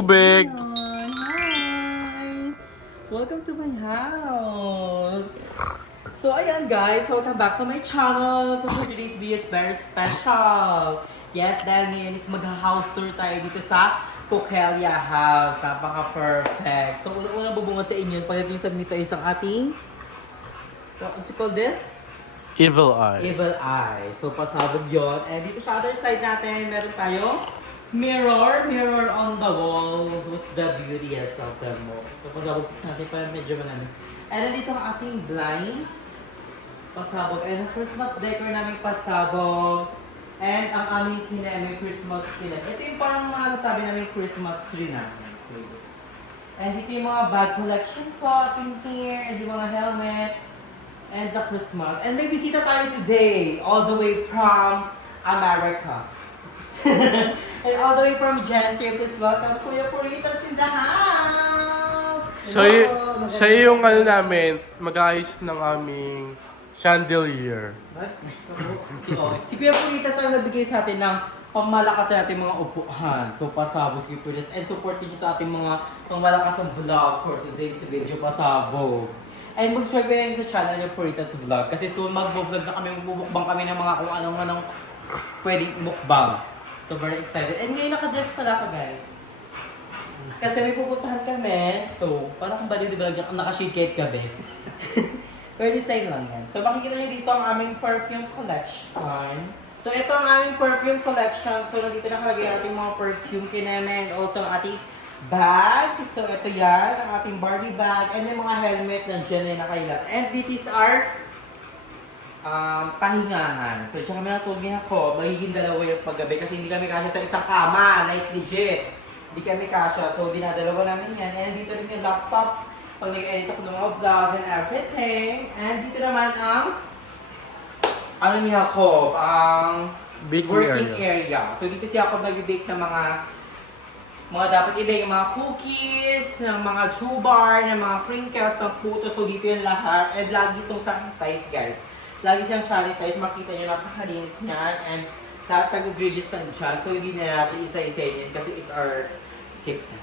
tubig. Hi! Welcome to my house! So, ayan guys, welcome back to my channel. So, for today's video is very special. Yes, dahil ngayon is mag-house tour tayo dito sa Coquelia House. Napaka-perfect. So, unang-unang bubungad sa inyo, pagdating sa nito isang ating, what you call this? Evil eye. Evil eye. So, pasabog yun. And dito sa other side natin, meron tayo mirror on the wall. Who's the beautiest of them all? So, pasabog natin para medyo manami. And nandito ang ating blinds. Pasabog. And ang Christmas decor namin pasabog. And ang aming may Christmas tree. Ito yung parang mga sabi namin Christmas tree namin. And dito yung mga bag collection po in here. And yung mga helmet. And the Christmas. And may bisita tayo today, all the way from America. And all the way from Gentry. Please welcome Kuya Puritas in the house! So, siya yung namin, mag-ayos ng aming chandelier. Si Kuya Puritas ang nabigay sa atin ng pangmalakas sa ating mga upuan. So, pasabog si Kuya Puritas. And support niyo sa ating mga pangmalakas ng vlog for today's video, pasabog. And mag-subscribe kayo sa channel yung Puritas Vlog. Kasi soon mag-vlog na kami, magbubukbang kami ng mga kung anong pwedeng mukbang. So very excited. And ngayon nakadress pala ako guys. Kasi may pupuntahan kami. So, parang kung bali di ba naka-shade cake kami. Pero design lang yan. So makikita nyo dito ang aming perfume collection. So ito ang aming perfume collection. So nandito nakalagay natin mga perfume kineme and also ang ating bag. So, ito yan, ang ating Barbie bag. And yung mga helmet nandiyan na nakailat. And this is our pahingahan. So, dyan kami natulogin ako. Magiging dalawa yung paggabi kasi hindi kami kasya sa isang kama. Night legit. Hindi kami kasya. So, dinadalawa namin yan. And dito rin yung laptop. Pag nag-edit ako ng mga vlog and everything. And dito naman ang ano ni Jacob, ang working area. So, dito si Jacob nag-bake ng mga dapat ibig, mga cookies, ng mga chubar, ng mga crinkles, ng puto. So, dito yung lahat. And lagi itong sanitize, guys. Lagi siyang sanitize. Makita nyo, napakalinis niyan. And lahat tag-ingredients lang dyan. So, hindi na natin isa-isa yun kasi it's our safety.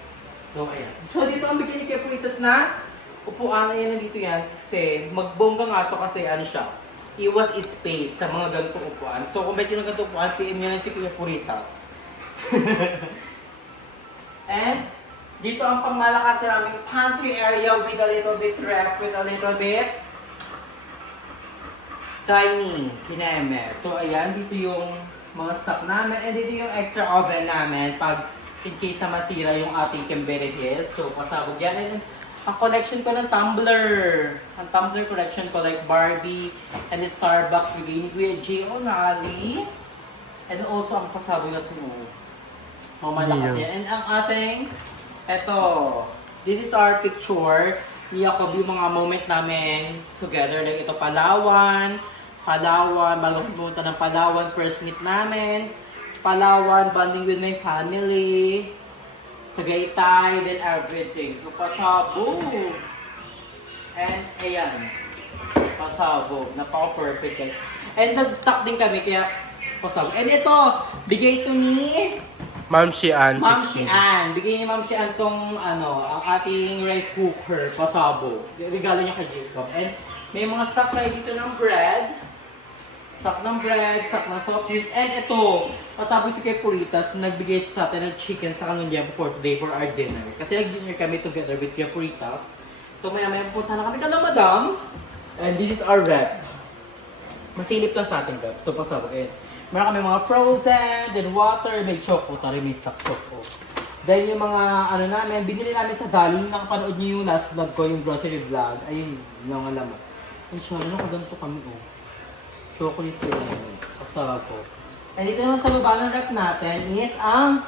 So, ayan. So, dito ang bigyan ni Kuya Puritas na upuan na yan. Nandito yan. Kasi, magbongga nga to kasi ano siya. Iwas space sa mga ganitong upuan. So, kung medyo ng ganitong upuan, PM nyo lang si Kuya Puritas. And dito ang pangmalakas sa aming pantry area with a little bit ref, with a little bit dining kineme. So ayan, dito yung mga stock namin. And dito yung extra oven namin pag in case na masira yung ating Kemberedes. So pasabog yan. And ang collection ko ng tumbler. Ang tumbler collection ko like Barbie and the Starbucks with ni Kuya J.O. Nali. And also ang pasabog na ito. Malakas yan. And ang ating, eto, this is our picture. Ni Jacob yung mga moment namin together. Like ito, Palawan, bago pumunta ng Palawan, first meet namin. Palawan, bonding with my family. Tagaytay, then everything. So, pasabog. And, ayan. Pasabog. Napaka-perfect. And nag-stock din kami, kaya pasabog. And ito, bigay ito ni Ma'am Shian, 16. Ma'am Shian. Bigay ni Ma'am Shian tong ang ating rice cooker, pasabog. Regalo niya kay Jacob. And may mga stock tayo dito ng bread. Stock ng bread, stock ng soft drinks. And ito, pasabog si Kuya Puritas, nagbigay siya sa atin ng chicken sa kanunyan for today for our dinner. Kasi nag-dinner kami together with Kuya Puritas. So maya-maya pupunta na kami ka na madam. And this is our rep. Masilip lang sa atin, rep. So pasabog. Meron kami mga frozen, then water, may choco, tari may stock choco. Then yung mga ano namin, binili namin sa Dali, nakapanood niyo yung last vlog ko, yung grocery vlog. Ayun, yung mga laman. Ang siya, nakaganto kami oh. Chocolate sila yun. Kasama ko. And dito naman sa baba ng rep natin is ang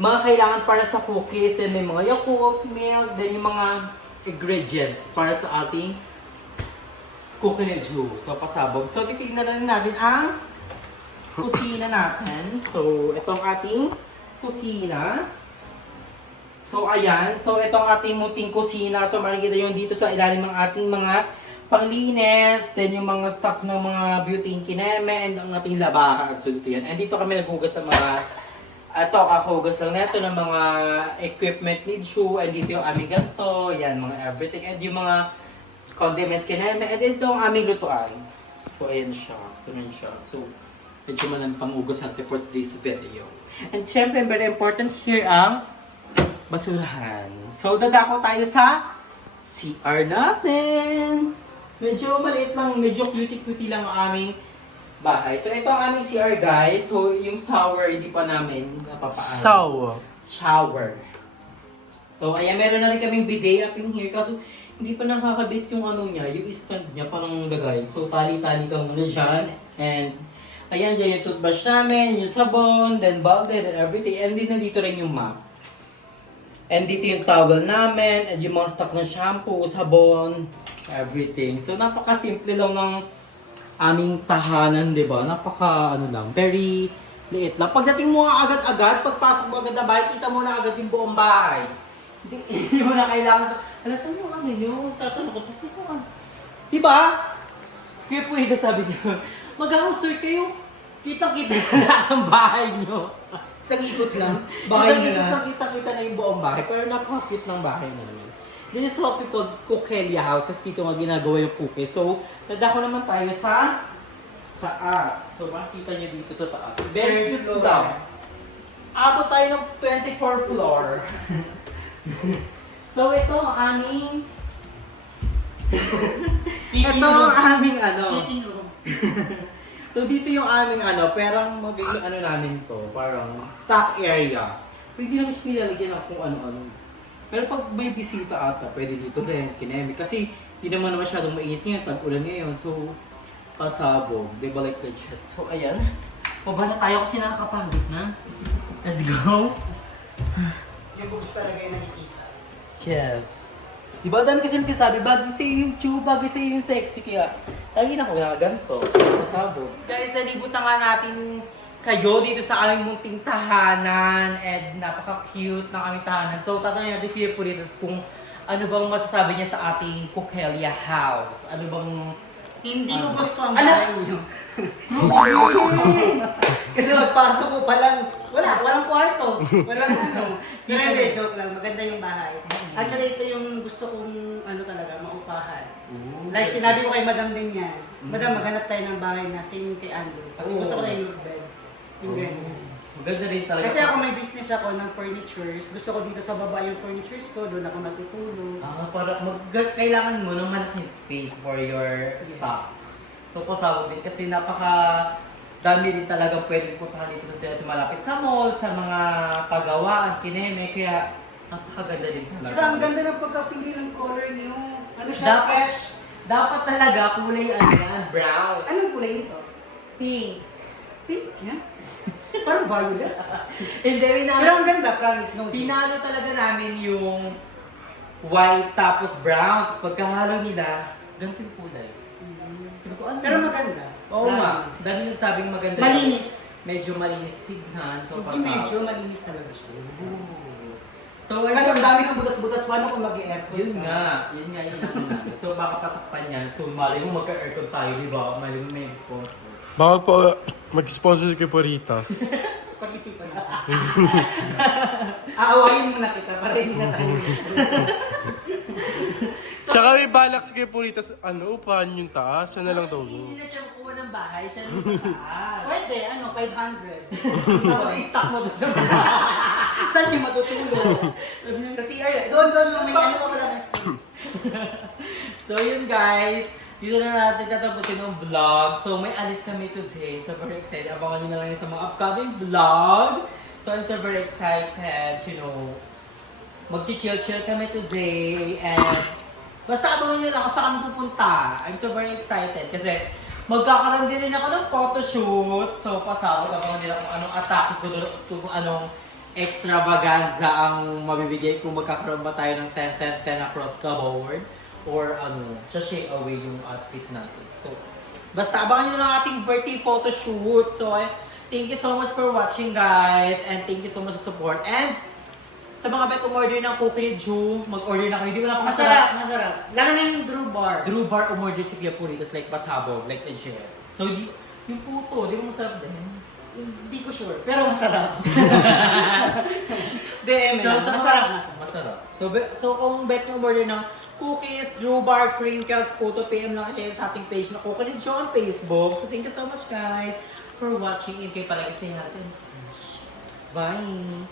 mga kailangan para sa cookies. Then may mga Yakult, milk, then yung mga ingredients para sa ating cookie and juice. So pasabog. So titignan na rin natin ang kusina natin. So, itong ating kusina. So, ayan. So, itong ating muting kusina. So, makikita yung dito sa ilalim ng ating mga panglinis. Then, yung mga stock ng mga beauty kineme and ang ating labahan. So, dito yan. And dito kami naghugas ng mga Ato, kakugas lang neto ng mga equipment ni Ju. And dito yung aming ganto. Yan, mga everything. And yung mga condiments kineme. And ito ang aming lutuan. So, ayan siya. So, nun siya. So, medyo man ang pang-ugos natin for today's video. And syempre, very important here ang basurahan. So, dadako tayo sa CR natin. Medyo maliit lang, medyo cutie-cutie lang ang aming bahay. So, ito ang aming CR, guys. So, yung shower, hindi pa namin napapaan. Shower. So, ayan, meron na rin kaming bidet up in here. Kaso, hindi pa nakakabit yung ano niya, yung stand niya, parang lagay. So, tali-tali ka muna dyan. And, ayan, dyan yung toothbrush namin, yung sabon, then balde, and everything. And din nandito rin yung map. And dito yung towel namin, and yung mga stock ng shampoo, sabon, everything. So, napaka-simple lang ng aming tahanan, di ba? Napaka, ano lang, very liit lang. Pagdating mo nga agad-agad, pagpasok mo agad na bahay, kita mo na agad yung buong bahay. Hindi mo na kailangan, saan yung ano nyo? Tatanong ko, kasi ko di ba? Kaya po sabi niya, mag-house tour kayo. Kitang-kita na lahat ng bahay nyo. Isang ikot lang. Bahay nila. Kitang-kita na yung buong bahay. Pero napaka-cute ng bahay namin. This is what we call Coquelia House kasi dito nga ginagawa yung cookie. So, dadako naman tayo sa taas. So, makikita nyo dito sa taas. Very cute daw. Abot tayo ng 24th floor. So, ito ang aming... ito ang aming ano. Meeting room. So, dito yung aming ano, parang magiging ano namin to, parang stock area. Pero hindi naman siya nilalagyan ng kung ano-ano. Pero pag may bisita ata, pwede dito rin, kinemi. Kasi hindi naman masyadong mainit ngayon, tag-ulan ngayon. So, pasabog. Di ba like the chat? So, ayan. Paba na tayo kasi nakakapagod na. Let's go. Yung books talaga yung nakikita. Yes. Diba, dami kasi nagkasabi, bagay sa YouTube, bagay sa yung sexy, kaya lagi na ko na ganito. Pasabog. Guys, nalibutan nga natin kayo dito sa aming munting tahanan and napaka-cute ng aming tahanan. So, tatanungin natin si Pulitas kung ano bang masasabi niya sa ating Coquelia House. Ano bang... Hindi ko gusto ang Ano? bahay niyo. Kasi magpasok ko pa lang, walang kwarto. Walang ano. Pero hindi, joke lang. Maganda yung bahay. Actually, ito yung gusto kong ano talaga, maupahan. Like sinabi ko kay Madam din yan. Madam, maghanap tayo ng bahay na same kay Andrew. Kasi gusto ko na yung bed. Yung ganyan. Maganda rin talaga. Kasi ako may business ako ng furnitures. Gusto ko dito sa baba yung furnitures ko. Doon ako matutulog. Para kailangan mo ng malaking space for your stocks. So, pasabog din kasi dami din talaga pwedeng puntahan dito sa malapit sa mall, sa mga pagawaan, kineme, kaya napakaganda din talaga. Tsaka ang ganda ng pagkapili ng color niyo. Ano siya? Fresh. Dapat talaga kulay ano yan, brown. Anong kulay ito? Pink. Pink yan? Parang violet. Hindi, Pero ang ganda, promise, no? pinalo talaga namin yung white tapos brown. Tapos pagkahalo nila, ganito yung kulay. Sabi ko, ano? Pero maganda. Oo nga. Promise. Dami yung sabing maganda. Malinis. Medyo malinis tignan. So, Hindi medyo malinis talaga siya. So, Kasi ang dami ng butas-butas, paano kung mag-i-aircon? yun nga yung ano namin. So, baka patakpan yan. So, mali mo magka-aircon tayo, di ba? Mali mo may sponsor. Bawal po mag-sponsor kay Puritas. Pag-isipan natin. Aawayin mo na kita para hindi na tayo Tsaka may balak si kay Puritas, ano, upahan yung taas, siya na lang daw. Hindi na siya makuha ng bahay, siya lang sa taas. Pwede, 500. Tapos i-stock mo doon sa bahay. Saan yung matutulog? Sa CR. Doon, may ano pa wala ng space. So yun guys, dito na natin tatapusin yung vlog. So may alis kami today. So very excited. Abangan nyo na lang yun sa mga upcoming vlog. So I'm so very excited, you know. Mag-chill-chill kami today. And basta abangan nyo lang kung saan kami pupunta. I'm so very excited kasi magkakaroon din ako ng photoshoot. So pasawag, abangan nila kung anong atake ko doon, kung anong extravaganza ang mabibigay kung magkakaroon ba tayo ng 10-10-10 across the board or ano, shake away yung outfit natin. So, basta abangan nyo lang ating birthday photo shoot. So, thank you so much for watching guys and thank you so much sa support. And sa mga bet umorder ng Cookie Ju, mag-order na kayo. Di mo na Masarap, masarap. Lalo na yung Drew Bar. Drew Bar umorder si Pia Puritas like pasabog, like legit. So, yung puto, di mo masarap din? Hindi ko sure, pero masarap. DM So, lang, masarap. Masarap. So kung bet nyo order ng cookies, Drew Bar, crinkles, photo PM lang kayo sa ating page na Coconut Show on Facebook. So thank you so much guys for watching. And kayo palagi stay natin. Bye!